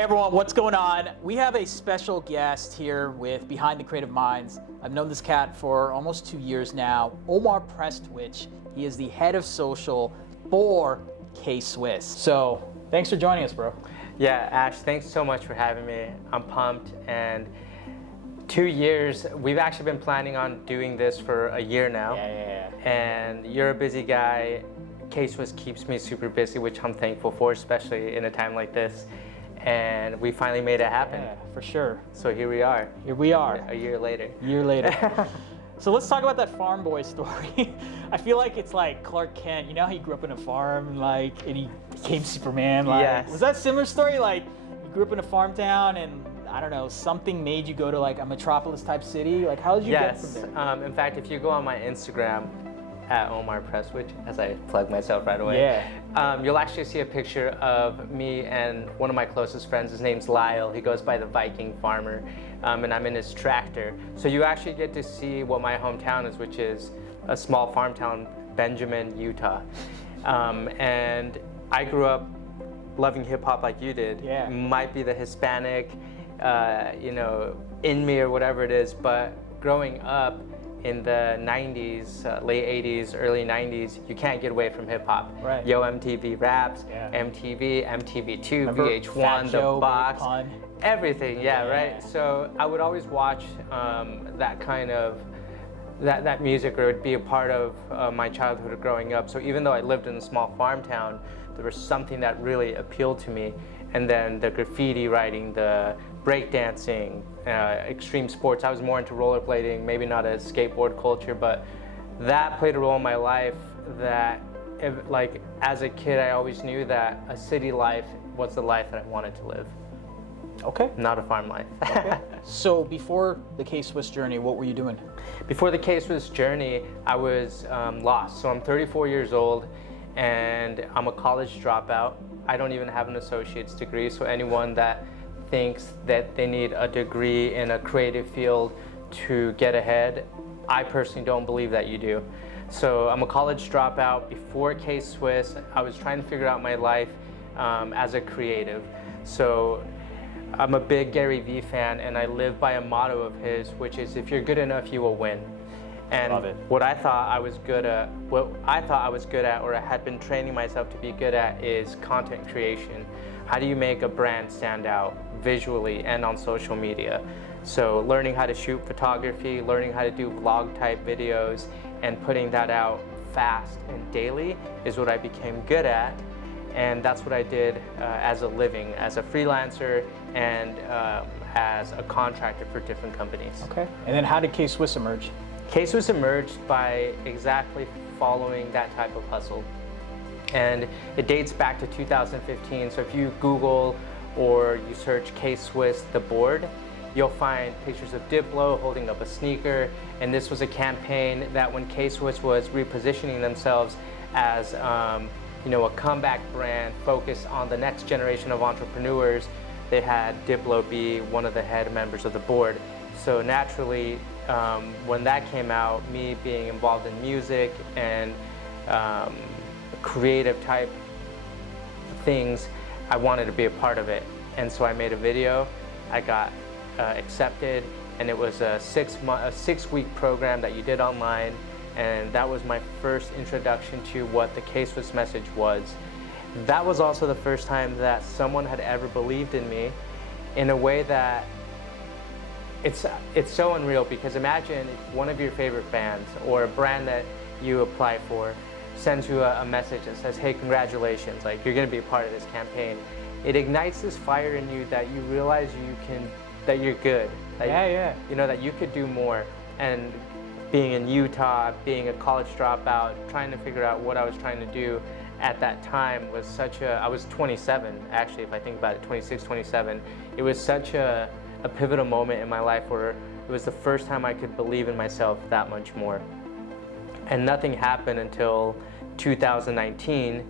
Hey everyone, what's going on? We have a special guest here with Behind the Creative Minds. I've known this cat for almost 2 years now, Omar Prestwich. He is the head of social for Kswiss. So thanks for joining us, bro. Yeah, Ash, thanks so much for having me. I'm pumped, and 2 years, we've actually been planning on doing this for a year now. Yeah. And you're a busy guy. Kswiss keeps me super busy, which I'm thankful for, especially in a time like this. And we finally made it happen. Yeah, for sure. So here we are. Here we are. A year later. So let's talk about that farm boy story. I feel like it's like Clark Kent. You know how he grew up in a farm, and he became Superman? Yes. Was that a similar story? Like, you grew up in a farm town and, I don't know, something made you go to like a metropolis type city? Like, how did you get from there? In fact, if you go on my Instagram, at Omar Prestwich, as I plug myself right away, you'll actually see a picture of me and one of my closest friends. His name's Lyle. He goes by the Viking Farmer, and I'm in his tractor. So you actually get to see what my hometown is, which is a small farm town, Benjamin, Utah. And I grew up loving hip hop like you did. Yeah. Might be the Hispanic, in me or whatever it is, but growing up in the 90s, late 80s, early 90s, you can't get away from hip hop. Right. Yo MTV Raps, MTV, MTV2, VH1, The Box, everything, right? So I would always watch that kind of, that music, or it would be a part of my childhood growing up. So even though I lived in a small farm town, there was something that really appealed to me. And then the graffiti writing, the breakdancing, extreme sports. I was more into rollerblading, maybe not a skateboard culture, but that played a role in my life. That, as a kid, I always knew that a city life was the life that I wanted to live. Okay. Not a farm life. Okay. So before the Kswiss journey, what were you doing? Before the Kswiss journey, I was lost. So I'm 34 years old, and I'm a college dropout. I don't even have an associate's degree, so anyone that thinks that they need a degree in a creative field to get ahead, I personally don't believe that you do. So I'm a college dropout. Before Kswiss, I was trying to figure out my life as a creative. So I'm a big Gary Vee fan, and I live by a motto of his, which is, if you're good enough, you will win. And what I thought I was good at, or I had been training myself to be good at, is content creation. How do you make a brand stand out visually and on social media? So learning how to shoot photography, learning how to do vlog type videos, and putting that out fast and daily is what I became good at. And that's what I did as a living, as a freelancer, and as a contractor for different companies. Okay. And then how did Kswiss emerge? Kswiss emerged by exactly following that type of hustle. And it dates back to 2015. So if you Google or you search Kswiss, the board, you'll find pictures of Diplo holding up a sneaker. And this was a campaign that when Kswiss was repositioning themselves as a comeback brand focused on the next generation of entrepreneurs, they had Diplo be one of the head members of the board. So naturally, when that came out, me being involved in music and creative type things, I wanted to be a part of it. And so I made a video, I got accepted, and it was a 6-week program that you did online. And that was my first introduction to what the Kswiss message was. That was also the first time that someone had ever believed in me in a way that it's so unreal, because imagine one of your favorite bands or a brand that you apply for sends you a message that says, hey, congratulations, like, you're going to be a part of this campaign. It ignites this fire in you that you realize that you're good. That that you could do more. And being in Utah, being a college dropout, trying to figure out what I was trying to do at that time was I was 27, actually, if I think about it, 26, 27. It was such a pivotal moment in my life where it was the first time I could believe in myself that much more. And nothing happened until 2019,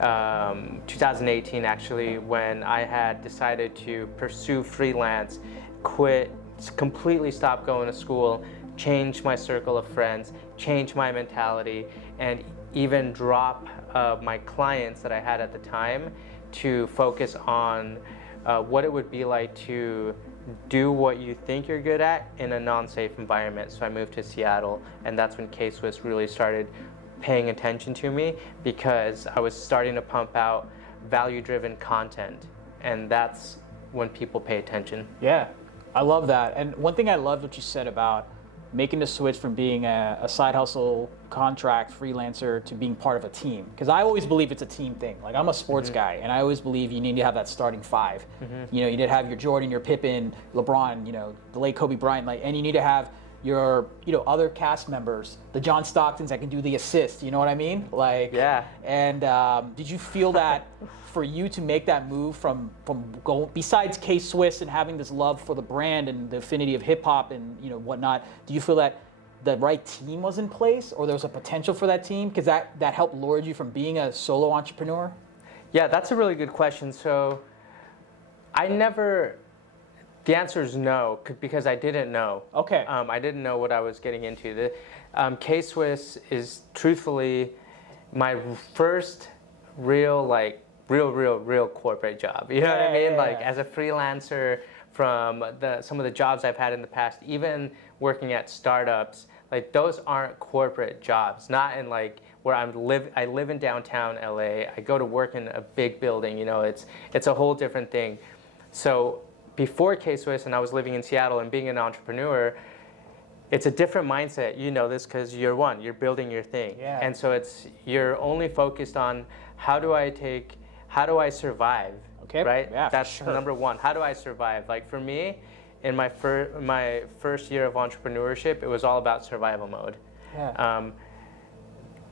2018 actually, when I had decided to pursue freelance, quit, completely stop going to school, change my circle of friends, change my mentality, and even drop my clients that I had at the time to focus on what it would be like to do what you think you're good at in a non-safe environment. So I moved to Seattle, and that's when K-Swiss really started paying attention to me, because I was starting to pump out value-driven content, and that's when people pay attention. Yeah, I love that. And one thing I loved what you said about making the switch from being a side hustle contract freelancer to being part of a team, because I always believe it's a team thing. Like, I'm a sports guy, and I always believe you need to have that starting five. You know, you need to have your Jordan, your Pippen, LeBron, you know, the late Kobe Bryant, like, and you need to have your, you know, other cast members, the John Stocktons that can do the assist. You know what I mean? Like, yeah. And did you feel that for you to make that move from going, besides K-Swiss and having this love for the brand and the affinity of hip hop and, you know, whatnot, do you feel that the right team was in place, or there was a potential for that team, because that helped lure you from being a solo entrepreneur? Yeah, that's a really good question. So the answer is no, because I didn't know. Okay. I didn't know what I was getting into. K-Swiss is truthfully my first real corporate job. You know what I mean? Like, as a freelancer, from some of the jobs I've had in the past, even working at startups, like, those aren't corporate jobs. Not in, like, where I live in downtown LA. I go to work in a big building. You know, it's a whole different thing. So before K-Swiss, and I was living in Seattle and being an entrepreneur, it's a different mindset. You know this because you're building your thing. Yeah. And so you're only focused on how do I survive? Okay. Right? Yeah, That's for sure. number one. How do I survive? Like, for me, in my first year of entrepreneurship, it was all about survival mode. Yeah.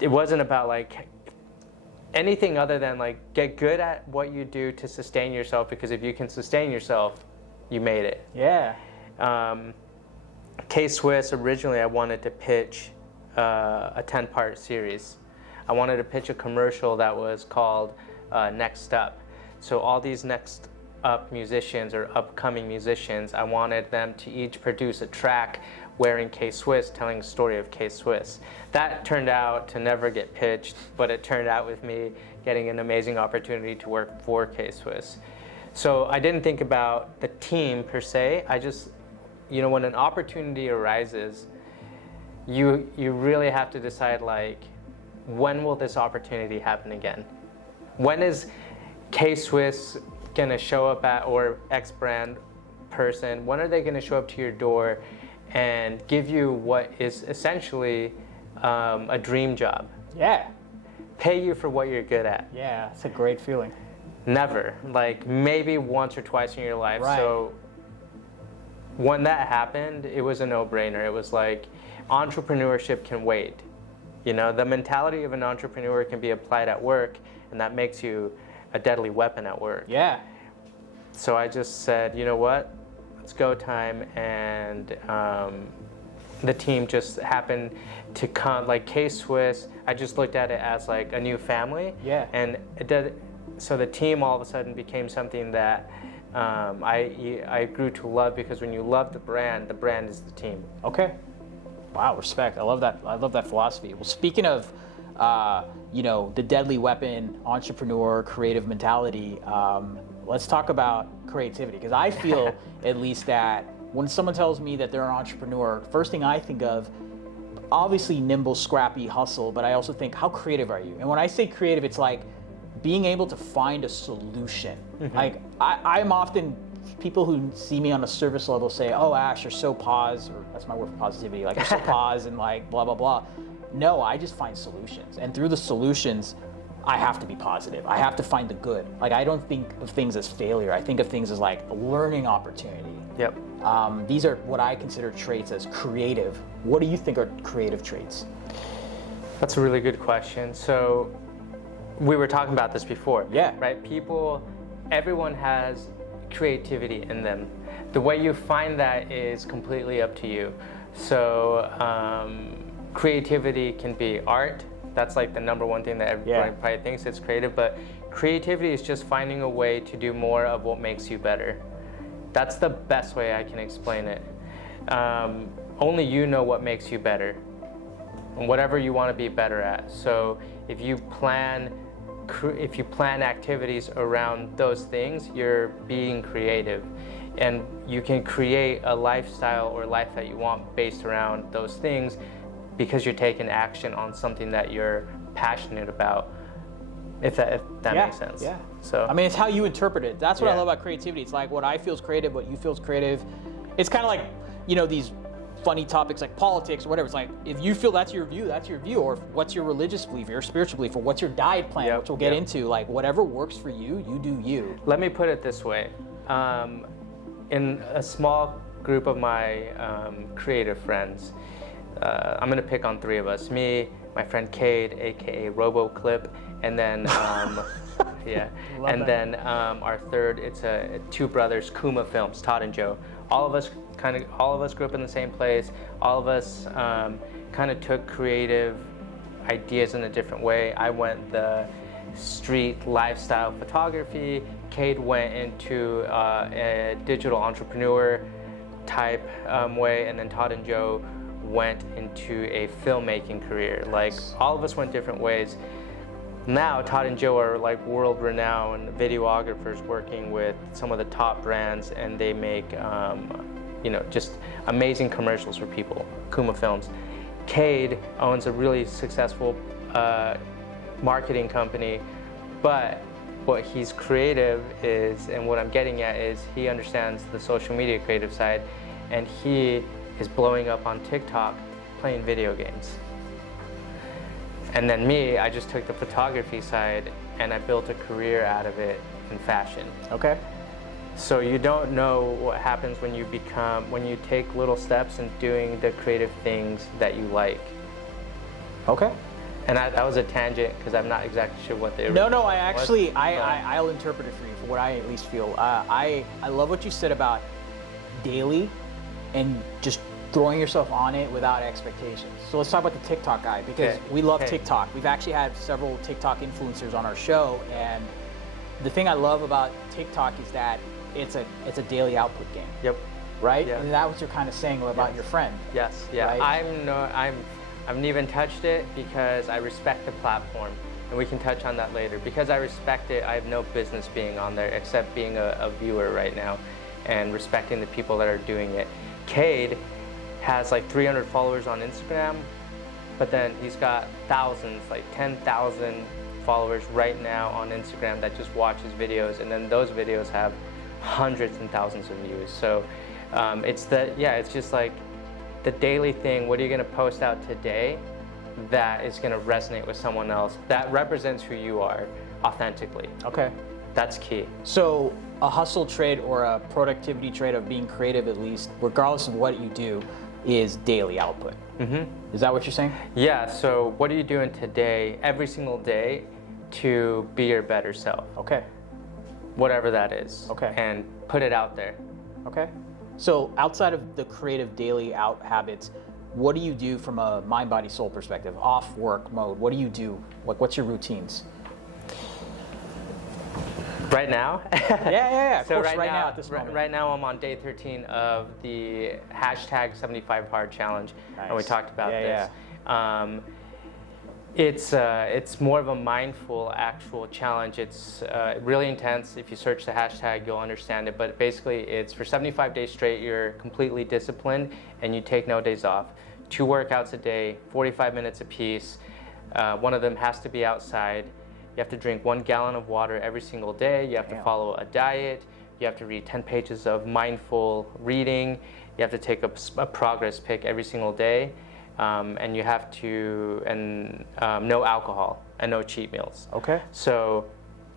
It wasn't about, like, anything other than, like, get good at what you do to sustain yourself, because if you can sustain yourself, you made it. Yeah. K-Swiss, originally I wanted to pitch a 10-part series. I wanted to pitch a commercial that was called Next Up. So all these next up musicians or upcoming musicians, I wanted them to each produce a track wearing K-Swiss, telling a story of K-Swiss. That turned out to never get pitched, but it turned out with me getting an amazing opportunity to work for K-Swiss. So I didn't think about the team per se. I just, you know, when an opportunity arises, you really have to decide, like, when will this opportunity happen again? When is K-Swiss gonna show up at, or X brand person, when are they gonna show up to your door and give you what is essentially a dream job? Yeah. Pay you for what you're good at? Yeah, it's a great feeling. Never. Like, maybe once or twice in your life. Right. So when that happened, it was a no-brainer. It was like, entrepreneurship can wait. You know, the mentality of an entrepreneur can be applied at work, and that makes you a deadly weapon at work. Yeah. So I just said, you know what, it's go time, and the team just happened to come. Like, K-Swiss, I just looked at it as like a new family. Yeah. And so the team all of a sudden became something that I grew to love, because when you love the brand is the team. Okay. Wow, respect. I love that. I love that philosophy. Well, speaking of, you know, the deadly weapon, entrepreneur, creative mentality, let's talk about creativity. Because I feel, at least, that when someone tells me that they're an entrepreneur, first thing I think of, obviously nimble, scrappy, hustle, but I also think, how creative are you? And when I say creative, it's like being able to find a solution. Mm-hmm. Like, I'm often, people who see me on a service level say, oh, Ash, you're so pause, or that's my word for positivity, like, you're so pause and, like, blah, blah, blah. No, I just find solutions. And through the solutions, I have to be positive. I have to find the good. Like, I don't think of things as failure. I think of things as, like, a learning opportunity. Yep. These are what I consider traits as creative. What do you think are creative traits? That's a really good question. So we were talking about this before. Yeah. Right? Everyone has creativity in them. The way you find that is completely up to you. So creativity can be art. That's like the number one thing that everybody probably thinks it's creative, but creativity is just finding a way to do more of what makes you better. That's the best way I can explain it. Only you know what makes you better, and whatever you want to be better at. So if you plan if you plan activities around those things, you're being creative, and you can create a lifestyle or life that you want based around those things because you're taking action on something that you're passionate about. If that makes sense. Yeah. So I mean, it's how you interpret it. That's what I Yeah. love about creativity. It's like what I feel is creative, what you feel is creative. It's kind of like, these funny topics like politics or whatever. It's like, if you feel that's your view, that's your view. Or what's your religious belief, your spiritual belief, or what's your diet plan, Yep, which we'll get yep. into. Like, whatever works for you, you do you. let me put it this way. In a small group of my creative friends, I'm going to pick on three of us. Me, my friend Cade, aka RoboClip, and then yeah, Love and that. then our third, it's two brothers, Kuma Films, Todd and Joe. All of us grew up in the same place. All of us kind of took creative ideas in a different way. I went the street lifestyle photography. Cade went into a digital entrepreneur type way, and then Todd and Joe went into a filmmaking career. Like, all of us went different ways. Now Todd and Joe are like world-renowned videographers working with some of the top brands, and they make just amazing commercials for people. Kuma Films. Cade owns a really successful marketing company, but what he's creative is, and what I'm getting at is, he understands the social media creative side, and he is blowing up on TikTok playing video games. And then me, I just took the photography side and I built a career out of it in fashion. Okay. So you don't know what happens when you take little steps in doing the creative things that you like. Okay. And that was a tangent because I'm not exactly sure what they were. No, I'll interpret it for you for what I at least feel. I love what you said about daily and just throwing yourself on it without expectations. So let's talk about the TikTok guy, because we love TikTok. We've actually had several TikTok influencers on our show, and the thing I love about TikTok is that it's a daily output game. Yep. Right? Yeah. And that's what you're kind of saying about your friend. Yes. Yeah. Right? I haven't even touched it because I respect the platform, and we can touch on that later. Because I respect it, I have no business being on there except being a viewer right now and respecting the people that are doing it. Cade has like 300 followers on Instagram, but then he's got thousands, like 10,000 followers right now on Instagram that just watch his videos, and then those videos have hundreds and thousands of views. So it's just like the daily thing. What are you going to post out today that is going to resonate with someone else, that represents who you are authentically? Okay. That's key. So a hustle trait or a productivity trait of being creative, at least, regardless of what you do, is daily output. Mm-hmm. Is that what you're saying? Yeah, so what are you doing today, every single day, to be your better self? Okay. Whatever that is. Okay. And put it out there. Okay. So outside of the creative daily out habits, what do you do from a mind, body, soul perspective, off work mode? What do you do? What's your routines? Right now? Yeah. Of So course, right now at this moment. Right now I'm on day 13 of the hashtag 75 hard challenge, and we Nice. talked about Yeah, this. It's more of a mindful actual challenge. It's really intense. If you search the hashtag, you'll understand it. But basically, it's for 75 days straight, you're completely disciplined and you take no days off. 2 workouts a day, 45 minutes apiece. One of them has to be outside. You have to drink 1 gallon of water every single day. You have to follow a diet. You have to read 10 pages of mindful reading. You have to take a progress pic every single day. And you have to, no alcohol and no cheat meals. Okay. So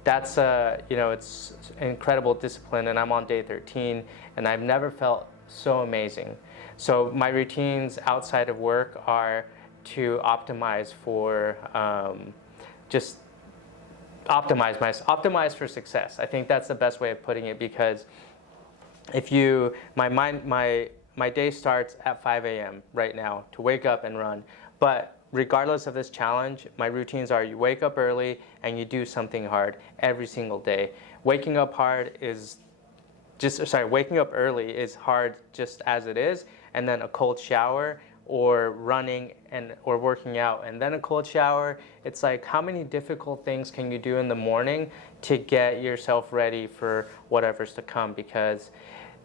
that's, it's incredible discipline, and I'm on day 13, and I've never felt so amazing. So my routines outside of work are to optimize for, optimize for success. I think that's the best way of putting it, because if my day starts at 5 a.m. right now to wake up and run. But regardless of this challenge, my routines are: you wake up early and you do something hard every single day. Waking up early is hard just as it is, and then a cold shower or running or working out and then a cold shower. It's like, how many difficult things can you do in the morning to get yourself ready for whatever's to come? Because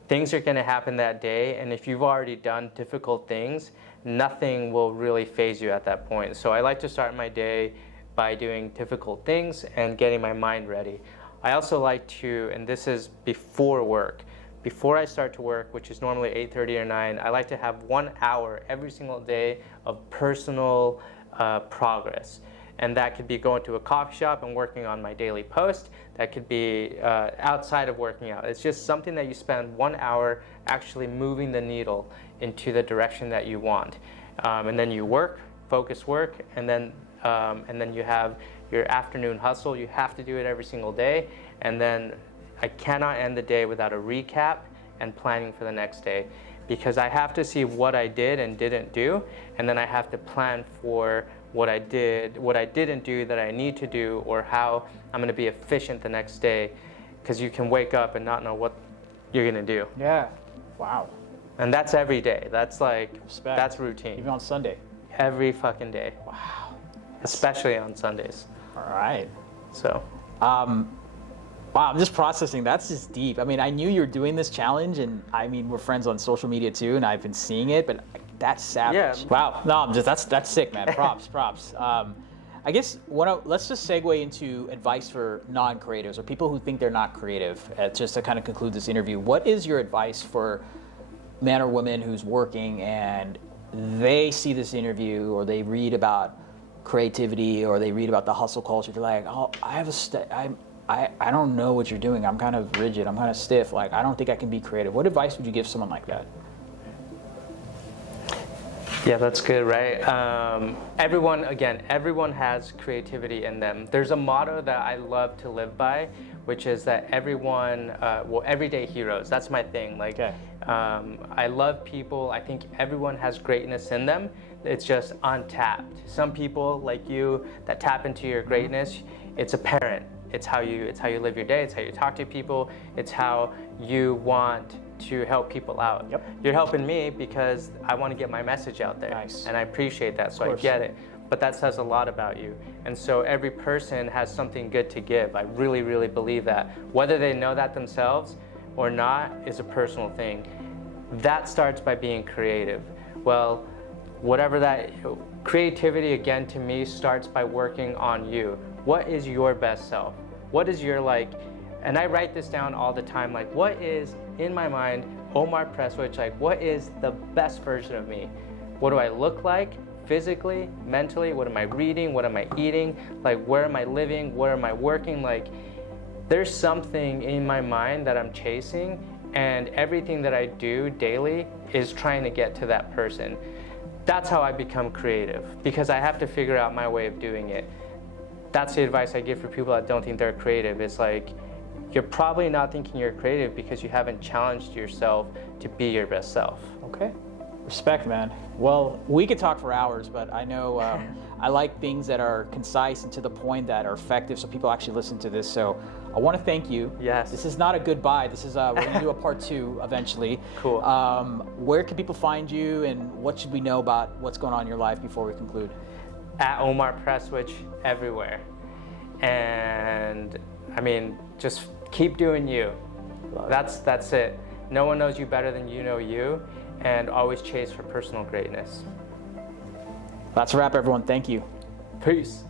things are going to happen that day, and if you've already done difficult things, nothing will really faze you at that point. So I like to start my day by doing difficult things and getting my mind ready. I also like to, and this is before work, before I start to work, which is normally 8:30 or 9, I like to have 1 hour every single day of personal progress. And that could be going to a coffee shop and working on my daily post. That could be outside of working out. It's just something that you spend 1 hour actually moving the needle into the direction that you want. And then you work, focus work, and then you have your afternoon hustle. You have to do it every single day. And then I cannot end the day without a recap and planning for the next day, because I have to see what I did and didn't do, and then I have to plan for what I didn't do that I need to do, or how I'm going to be efficient the next day, because you can wake up and not know what you're going to do. Yeah. Wow. And that's every day. That's like, Respect. That's routine. Even on Sunday. Every fucking day. Wow. Especially on Sundays. All right. So. Wow, I'm just processing. That's just deep. I mean, I knew you were doing this challenge, and I mean, we're friends on social media too, and I've been seeing it, but that's savage. Yeah. Wow. No, that's sick, man. Props. I guess let's just segue into advice for non-creatives or people who think they're not creative. Just to kind of conclude this interview, what is your advice for man or woman who's working and they see this interview, or they read about creativity, or they read about the hustle culture? They're like, oh, I don't know what you're doing. I'm kind of rigid. I'm kind of stiff. Like, I don't think I can be creative. What advice would you give someone like that? Yeah, that's good, right? Everyone has creativity in them. There's a motto that I love to live by, which is that everyday heroes. That's my thing. Like, okay. I love people. I think everyone has greatness in them. It's just untapped. Some people like you that tap into your greatness, it's apparent. It's how you live your day. It's how you talk to people. It's how you want to help people out. Yep. You're helping me because I want to get my message out there. Nice. And I appreciate that, so I get it. But that says a lot about you. And so every person has something good to give. I really, really believe that. Whether they know that themselves or not is a personal thing. That starts by being creative. Well, creativity, again, to me, starts by working on you. What is your best self? What is your, and I write this down all the time, what is, in my mind, Omar Prestwich, what is the best version of me? What do I look like physically, mentally? What am I reading? What am I eating? Where am I living? Where am I working? There's something in my mind that I'm chasing, and everything that I do daily is trying to get to that person. That's how I become creative, because I have to figure out my way of doing it. That's the advice I give for people that don't think they're creative. It's you're probably not thinking you're creative because you haven't challenged yourself to be your best self. Okay. Respect, man. Well, we could talk for hours, but I know I like things that are concise and to the point, that are effective, so people actually listen to this. So I want to thank you. Yes. This is not a goodbye. This is we're going to do a part 2 eventually. Cool. Where can people find you, and what should we know about what's going on in your life before we conclude? At Omar Prestwich everywhere. And I mean, just keep doing you. That's it. No one knows you better than you know you, and always chase for personal greatness. That's a wrap, everyone. Thank you. Peace.